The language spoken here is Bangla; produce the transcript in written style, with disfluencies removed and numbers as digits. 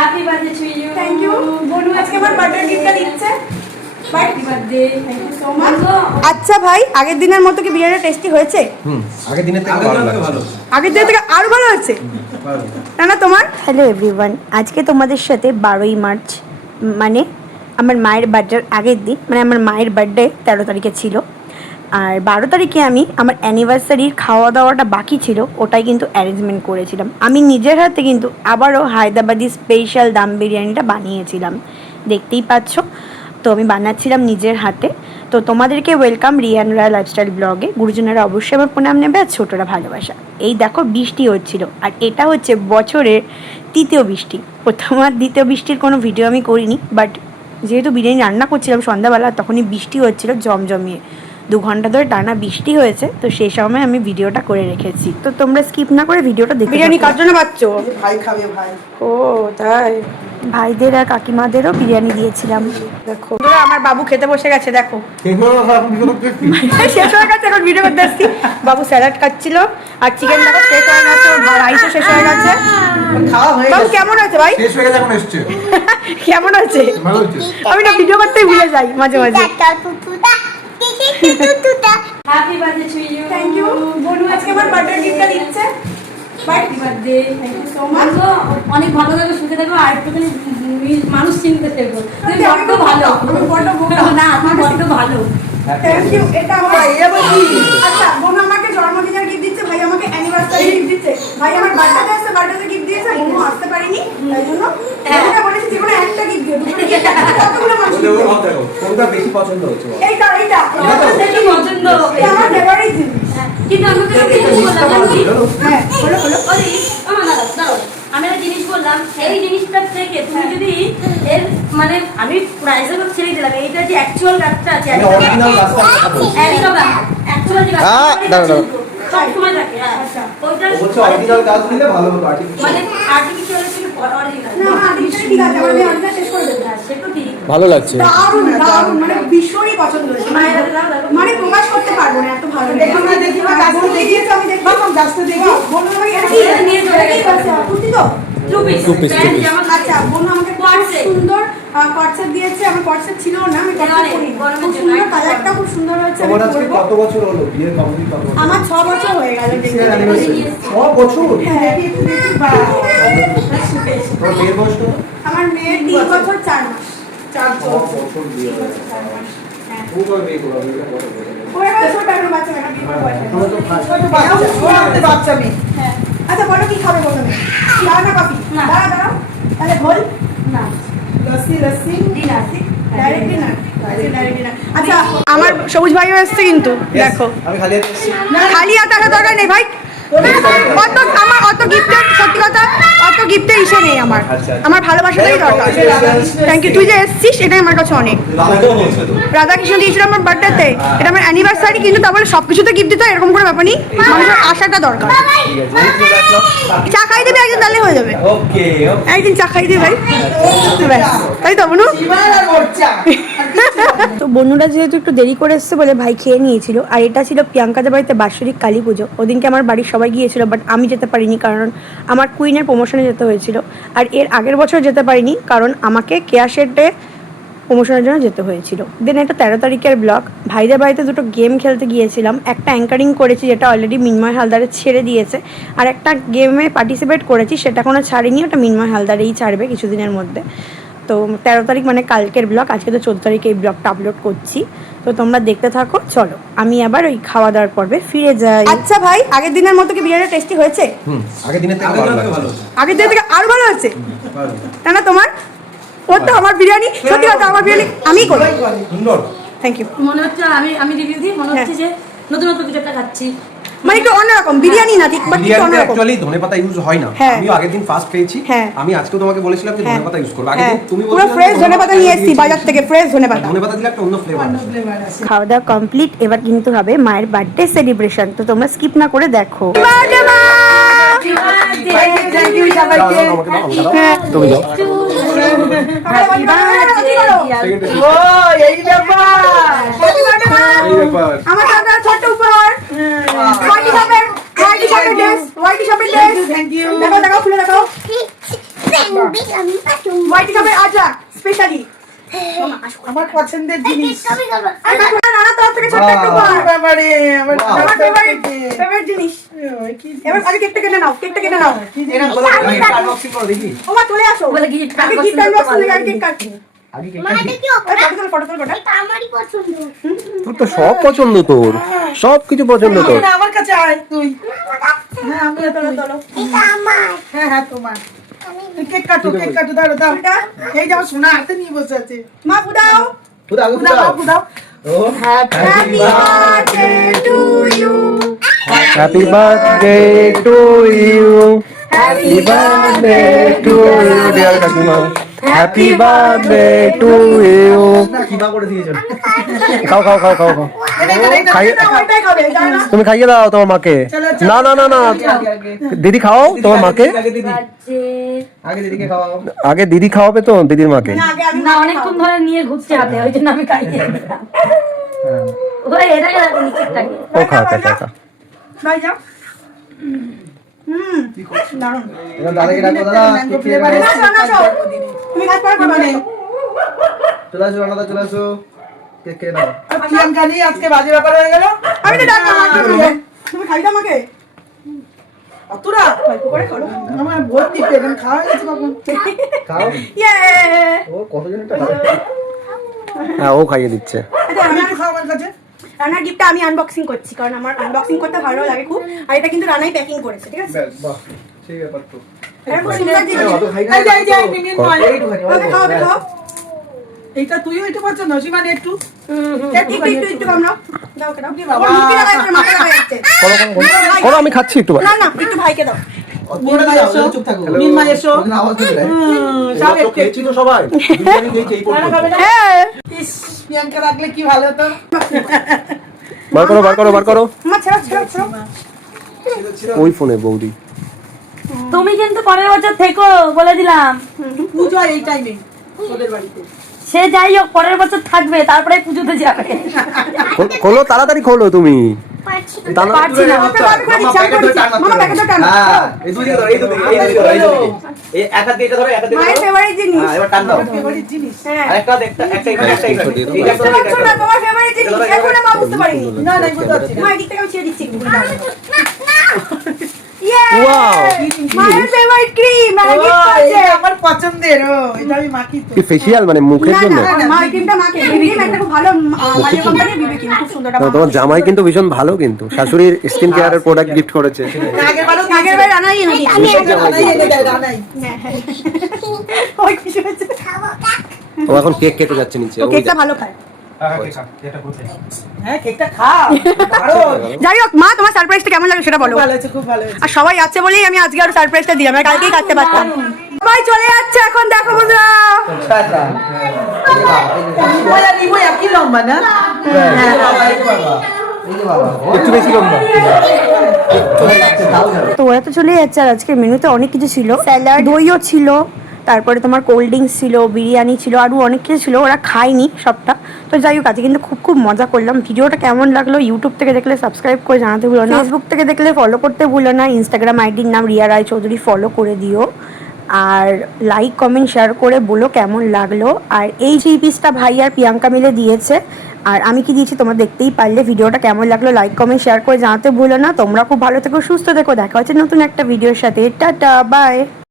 Happy birthday to you. Thank you. বনু আজকে আমার বার্থডে গিফটটা দিচ্ছে। Happy birthday. Thank you so much. আচ্ছা ভাই, আগের দিনের মতো কি বিরিয়ানিটা টেস্টি হয়েছে? আগের দিনের থেকে ভালো। আগের দিনের থেকে আরো ভালো হচ্ছে। না তোমার? হ্যালো এভরিওয়ান, আজকে তোমাদের সাথে 12ই মার্চ মানে আমার মায়ের বার্থডের আগের দিন, মানে আমার মায়ের বার্থডে 13 তারিখে ছিল। আর 12 তারিখে আমি আমার অ্যানিভার্সারির খাওয়া দাওয়াটা বাকি ছিল, ওটাই কিন্তু অ্যারেঞ্জমেন্ট করেছিলাম। আমি নিজের হাতে কিন্তু আবারও হায়দ্রাবাদি স্পেশাল দাম বিরিয়ানিটা বানিয়েছিলাম, দেখতেই পাচ্ছ। তো আমি বানাচ্ছিলাম নিজের হাতে। তো তোমাদেরকে ওয়েলকাম রিয়ান রায় লাইফস্টাইল ব্লগে। গুরুজনেরা অবশ্যই আমার প্রণাম নেবে, আর ছোটরা ভালোবাসা। এই দেখো বৃষ্টি হচ্ছিল, আর এটা হচ্ছে বছরের তৃতীয় বৃষ্টি। প্রথম আর দ্বিতীয় বৃষ্টির কোনো ভিডিও আমি করিনি, বাট যেহেতু বিরিয়ানি রান্না করছিলাম সন্ধ্যাবেলা, তখনই বৃষ্টি হচ্ছিল জমজমিয়ে। 2 ঘন্টা ধরে টানা বৃষ্টি হয়েছে, তো সেই সময় আমি ভিডিওটা করে রেখেছি। তো তোমরা স্কিপ না করে ভিডিওটা দেখে। বিরিয়ানি কার জন্য পাচ্ছ? ভাই খাবে ভাই। ও তাই, ভাইদের আর কাকিমাদেরও বিরিয়ানি দিয়েছিলাম। দেখো আমার বাবু খেতে বসে গেছে, দেখো শেষ হয়ে গেছে, এখন ভিডিও করতে আসছি। বাবু স্যালাড খাচ্ছিল, আর চিকেন দেখো শেষ হয়ে গেছে, রাইসও শেষ হয়ে গেছে। খাওয়া হয়ে বাবু গেছে। কেমন আছে ভাই? শেষ হয়ে গেছে, এখন এসছে। কেমন আছে? ভালো হচ্ছে। আমি না ভিডিও করতেই ভুলে যাই মাঝে মাঝে। Happy birthday to you. Thank you. বনু আজকে আমার বার্থডে গিফটটা দিচ্ছে। Happy birthday. Thank you so much. অনেক ভালো থাকো, সুখে থাকো, আর একটুখানি মানুষ চিনতে থাকো। তুমি বড্ড ভালো। আমি বড্ড বোকা। না, তুমি বড্ড ভালো। Thank you. এটা আমার আচ্ছা, বোন আমাকে জন্মদিনের গিফট দিচ্ছে, ভাই আমাকে অ্যানিভার্সারি গিফট দিচ্ছে। ভাই আমার বার্থডে আসছে, বার্থডে গিফট দিয়েছে, বোন আসতে পারিনি, তাই জন্য এটা বলেছি যে কোনো একটা গিফট দিও। দুটো গিফট কতগুলো মানুষ দিবে? কোনটা বেশি পছন্দ হচ্ছে? এইটা দেখি পছন্দ। এটা আমার ফেভারিট জিনিস। কিন্তু আমি তো জিনিস বললাম জানি। হ্যাঁ বলো বলো। ওই আমার দাঁড়াও। আমি একটা জিনিস বললাম, এই জিনিসটার থেকে তুমি যদি এর মানে আমি প্রাইসের কথা ছেড়ে দিলাম, এইটা যে অ্যাকচুয়াল গাছটা আছে, অরিজিনাল রাস্তা খাবো। একদম অ্যাকচুয়াল যে গাছটা সব সময় থাকে। আচ্ছা ওইটা বলছে অরিজিনাল গাছ দিলে ভালো হতো, আর্টিফিশিয়াল মানে আর্টিফিশিয়াল থেকে অরিজিনাল। না আর্টিফিশিয়াল ঠিক আছে, আমার অরিজিনাল শেষ করে দেব। সেটা ঠিক। ভালো লাগছে। দারুণ দারুণ, মানে ভীষণই পছন্দ হয়েছে। মানে প্রকাশ করতে পারবো না, এত ভালো লাগে। আমরা দেখি না, গাছটা দেখিয়েছো, আমি দেখি গাছটা দেখি। বন্ধু আমাকে এটা ঠিক আছে, নিয়ে চলে গেছে। কুর্তি তো Two piece. আচ্ছা, বন্ধু আমাকে খুব সুন্দর কটসেট দিয়েছে। আমার কটসেট ছিল না, আমি কটসেট পরি। খুব সুন্দর, কালারটা খুব সুন্দর হয়েছে। তোমার আজকে কত বছর হলো বিয়ে কমপ্লিট? কত বছর? আমার 6 বছর হয়ে গেল। 6 বছর? হ্যাঁ। তোমার মেয়ের বয়স কত? আমার মেয়ের 3 বছর 4 মাস। 4 বছর বিয়ে হয়ে গেছে। খুব ভালো বিয়ে করো, বিয়েটা কত বছর? ওরা ছোট একটা বাচ্চা, একটা বিয়ে করে বয়স। তোমরা তো ফার্স্ট বাচ্চা বাচ্চা মেয়ে। হ্যাঁ। আচ্ছা বলো কি খাবে প্রথমে? চা না কফি? না। দাঁড়াও তাহলে ঘোল। না, lassi lassi dinner. Direct dinner. আচ্ছা আমার সবুজ ভাইও এসছে কিন্তু, দেখো আমি খালি হাতে এসেছি। খালি হাতে আসার দরকার নেই ভাই। অত গিফটের, সত্যি কথা অত গিফটের ইসে নেই আমার। আমার ভালোবাসাটাই দরকার। Thank you. তুই যে এসছিস এটাই আমার কাছে অনেক। দাদাকেও বলছে তো। রাধাকৃষ্ণ দিয়েছিল আমার বার্থডেতে, এটা আমার অ্যানিভার্সারি, কিন্তু তারপরে সব কিছুতে গিফট দিতে হয় এরকম কোনো ব্যাপার নেই। মানুষের আশাটা দরকার। চা খাই দিবি একদিন, তাহলে হয়ে যাবে। ওকে ওকে। একদিন চা খাই দিবি ভাই, ব্যাস। তাই তো বনু? আর মোরচা। তো বনুরা যেহেতু একটু দেরি করে এসছে বলে ভাই খেয়ে নিয়েছিল। আর এটা ছিল প্রিয়াঙ্কাদের বাড়িতে বাৎসরিক কালী পুজো। ওদিনকে আমার বাড়ির সবাই গিয়েছিল, বাট আমি যেতে পারিনি, কারণ আমার কুইনের প্রমোশনে যেতে হয়েছিল। আর এর আগের বছর যেতে পারিনি, কারণ আমাকে কেয়া শেডে প্রমোশনের জন্য যেতে হয়েছিল। দেন এটা 13 তারিখের ব্লগ। ভাইদের বাড়িতে দুটো গেম খেলতে গিয়েছিলাম। একটা অ্যাঙ্কারিং করেছি, যেটা অলরেডি মিনময় হালদারে ছেড়ে দিয়েছে। আর একটা গেমে পার্টিসিপেট করেছি, সেটা কোনো ছাড়িনি, ওটা মিনময় হালদারেই ছাড়বে কিছুদিনের মধ্যে। তো 13 তারিখ মানে কালকের ব্লগ, আজকে তো 14 তারিখে এই ব্লগটা আপলোড করছি। তো তোমরা দেখতে থাকো। চলো আমি আবার ওই খাওয়া দাওয়ার পর্বে ফিরে যাই। আচ্ছা ভাই, আগের দিনের মতো কি বিরিয়ানি টেস্টি হয়েছে? আগের দিনের থেকে ভালো লাগছে। আগের দিনের থেকে আরো ভালো হচ্ছে। না তোমার? ও তো আমার বিরিয়ানি, সত্যি কথা আমার বিরিয়ানি আমি করি। সুন্দর। Thank you. মনে হচ্ছে আমি রিভিউ দিই, মনে হচ্ছে যে নতুন নতুন কিছু একটা খাচ্ছি। মানে একটু অন্যরকম বিরিয়ানি না ঠিক, বাট একটু বিরিয়ানিতে অন্যরকম। অ্যাকচুয়ালি ধনেপাতা ইউজ হয় না। হ্যাঁ। আমিও আগের দিন ফার্স্ট খেয়েছি। হ্যাঁ। আমি আজকেও তোমাকে বলেছিলাম যে ধনেপাতা ইউজ করো। আগের হ্যাঁ, দিন তুমি পুরো ফ্রেশ ধনেপাতা নিয়ে এসেছি বাজার থেকে, ফ্রেশ ধনেপাতা। ধনেপাতা দিলে একটা অন্য ফ্লেভার আছে। ফ্লেভার আছে। খাওয়া দাওয়া কমপ্লিট, এবার কিন্তু হবে মায়ের বার্থডে সেলিব্রেশন। তো তোমরা স্কিপ না করে দেখো। থ্যাংক ইউ সবাইকে। আমাকে দাও, আমাকে দাও। তুমি যাও। ও এই ব্যাপার। এই ব্যাপার। আমার দাদা ছোট উপহার। হোয়াইট শপের ড্রেস। Thank you. দেখাও খুলে দেখাও। হোয়াইট কাপে আজা স্পেশালি আমার পছন্দের জিনিস নানা তরফ থেকে ছোট্ট একটু উপহার। বাবারে আমার আমার ফেভারিট জিনিস। এবার আগে কেকটা কেটে নাও, কেকটা কেটে নাও। এরা বলো আনবক্সিং করো দেখি ওমা চলে আসো। বলে কি আগে গিফট আনবক্সিং করে আগে কেক কাটবো। আগে কেক ফটো তোল ফটো। তোর তো সব পছন্দ, তোর সব কিছু পছন্দ তোর। না, আমার কাছে আয় তুই। হ্যাঁ আমি তোলো তোলো। হ্যাঁ হ্যাঁ তোমার। তুই কেক কাটো দাও দাও। এই যে আমার সোনা হাতে নিয়ে বসে আছে। মা ফুদাও। পুরো আগে দাও বাবু দাও। ও happy birthday to you. Happy birthday to you, happy birthday to you dear কাকিমা, হ্যাপি বার্থডে টু ইউ। কিমা করে দিয়েছো খাও খাও খাও খাও খাও, খাইয়ে ওইটাই খাবে জানো না? তুমি খাইয়ে দাও তোমার মাকে। না না না না, দিদি খাও তোমার মাকে। আগে দিদি আগে দিদিকে খাওয়াও আগে দিদি খাওয়াবে তো দিদির মাকে। না আগে আমি না অনেকক্ষণ ধরে নিয়ে ঘুরছে হাতে, ওই জন্য আমি খাইয়ে দিলাম। ওই এটাকে রাখো নিচেরটাকে। ও খা খা খা খা। ভাই যাও। দারুণ। এবার দাদাকে ডাকো দাদা কেক খেয়ে ফ্লেভারে নাও। তুমি কাজ করে করবে না। চলে আসো রান্নাদা চলে আসো কেক খেয়ে নাও প্রিয়াঙ্কা নেই, আজকে বাজে ব্যাপার হয়ে গেল। আমি তো ডাকবো তুমি খাই দাও আমাকে। অতুরা অল্প করে করো। আমার ভর্তি পেট, আমি খাওয়া গেছে কখন। খাও ইয়ে। ও কতজন এটা খাবে হ্যাঁ ও খাইয়ে দিচ্ছে। আচ্ছা আমি রান্নার একটু খাও আমার কাছে। রান্নার গিফটটা আমি আনবক্সিং করছি কারণ আমার আনবক্সিং করতে ভালো লাগে খুব। আর এটা কিন্তু রানাই প্যাকিং করেছে, ঠিক আছে? ব্যাস বাহ সেই ব্যাপার তো এটা খুব সুন্দর জিনিস। অত খাই না এই যে, এই যে, এই মিনিট নয়। এইটুখানি আমাকে খাও, আমাকে খাও। এইটা তুইও একটু পছন্দ, সীমানে একটু। একটু কম নাও। দাও ওকে দাও। বাবা। ওর মুখে লাগাই তোর মাথায় লাগা যাচ্ছে। করো করো করো। করো, আমি খাচ্ছি একটু। না না একটু ভাইকে দাও। মিনমা এসো। চুপ থাকো মিনমা এসো। ওখানে আওয়াজ দিতে দেয় সব তো একটু। খেয়েছি তো সবাই বিরিয়ানি খেয়েছি এই খানা খাবে পর্যন্ত না? হ্যাঁ ইস, প্রিয়াঙ্কা রাখলে কি ভালো হতো। বার করো বার করো বার করো। মা ছেড়ো ছেড়ো ছেড়ো। ওই ফোনে বৌদি। তুমি কিন্তু পরের বছর থেকো বলে দিলাম। পুজো হয় এই টাইমে ওদের বাড়িতে। সে যাই হোক পরের বছর থাকবে, তারপরে পুজোতে যাবে। খোলো তাড়াতাড়ি খোলো তুমি। পারছি না। ওকে ভাবি করে দিচ্ছি, আমি করে দিচ্ছি। মামা প্যাকেটটা টানো। হ্যাঁ এই দুদিকে ধরো এই দুদিকে এই এক হাত দিয়ে এটা ধরো এক হাত দিয়ে মায়ের ধরো ফেভারিট জিনিস। হ্যাঁ এবার টান দাও ফেভারিট জিনিস। হ্যাঁ। আরেকটা একটা এখানে একটা এখানে এইটা একটা বুঝতে পারছো না তোমার ফেভারিট জিনিস? এখন মা বুঝতে পারিনি। না না বুঝতে পারছি না। মা এদিক থেকে আমি ছেড়ে দিচ্ছি একটু ভুলে যাবো। ইয়ে! Wow! মায়ের ফেভারিট ক্রিম আর ও, গিফট আছে। এটা আমার পছন্দের। ও এটা আমি মাখি তো। কি ফেসিয়াল মানে মুখের না জন্য? না মা এই ক্রিমটা মাকে বিবি ক্রিম একটা খুব ভালো মালিয়া কোম্পানির বিবি ক্রিম খুব সুন্দর। না, তোমার জামাই কিন্তু ভীষণ ভালো, কিন্তু শাশুড়ির স্কিন কেয়ারের প্রোডাক্ট গিফট করেছে। আগের বার রানাই এনেছি। রানাই এনে দেয়, রানাই। ওই কিছু হচ্ছে। ও এখন কেক কেটে যাচ্ছে নিচে। ও ওই কেকটা দেখো। ভালো খায়। হ্যাঁ কেকটা খা। দারুণ। যাই হোক মা তোমার সারপ্রাইজটা কেমন লাগে সেটা বলো। খুব ভালো হয়েছে, খুব ভালো হয়েছে। আর সবাই আছে বলেই আমি আজকে আর সারপ্রাইজটা দিলাম, আমি কালকেই কাটতে পারতাম। সবাই চলে যাচ্ছে এখন, দেখো বন্ধুরা। টাটা নিময়া নিময়া কি লম্বা না? হ্যাঁ বাবা এই বাবা এই যে বাবা একটু বেশি লম্বা। তো ওরা তো চলে যাচ্ছে, আর আজকের মেনুতে অনেক কিছু ছিল। স্যালাড, দইও ছিল, তারপরে তোমার কোল্ড ড্রিঙ্কস ছিল, বিরিয়ানি ছিল, আরও অনেক কিছু ছিল। ওরা খায়নি সবটা। তো যাই হোক আজকে কিন্তু খুব খুব মজা করলাম। ভিডিওটা কেমন লাগলো ইউটিউব থেকে দেখলে সাবস্ক্রাইব করে জানাতে ভুলো না, ফেসবুক থেকে দেখলে ফলো করতে ভুলো না, ইনস্টাগ্রাম আইডির নাম রিয়া রায় চৌধুরী, ফলো করে দিও। আর লাইক কমেন্ট শেয়ার করে বলো কেমন লাগলো। আর এই 3 পিসটা ভাই আর প্রিয়াঙ্কা মিলে দিয়েছে, আর আমি কি দিয়েছি তোমরা দেখতেই পারলে। ভিডিওটা কেমন লাগলো লাইক কমেন্ট শেয়ার করে জানাতে ভুলো না। তোমরা খুব ভালো থেকো, সুস্থ থেকো, দেখা হচ্ছে নতুন একটা ভিডিওর সাথে। Tata bye.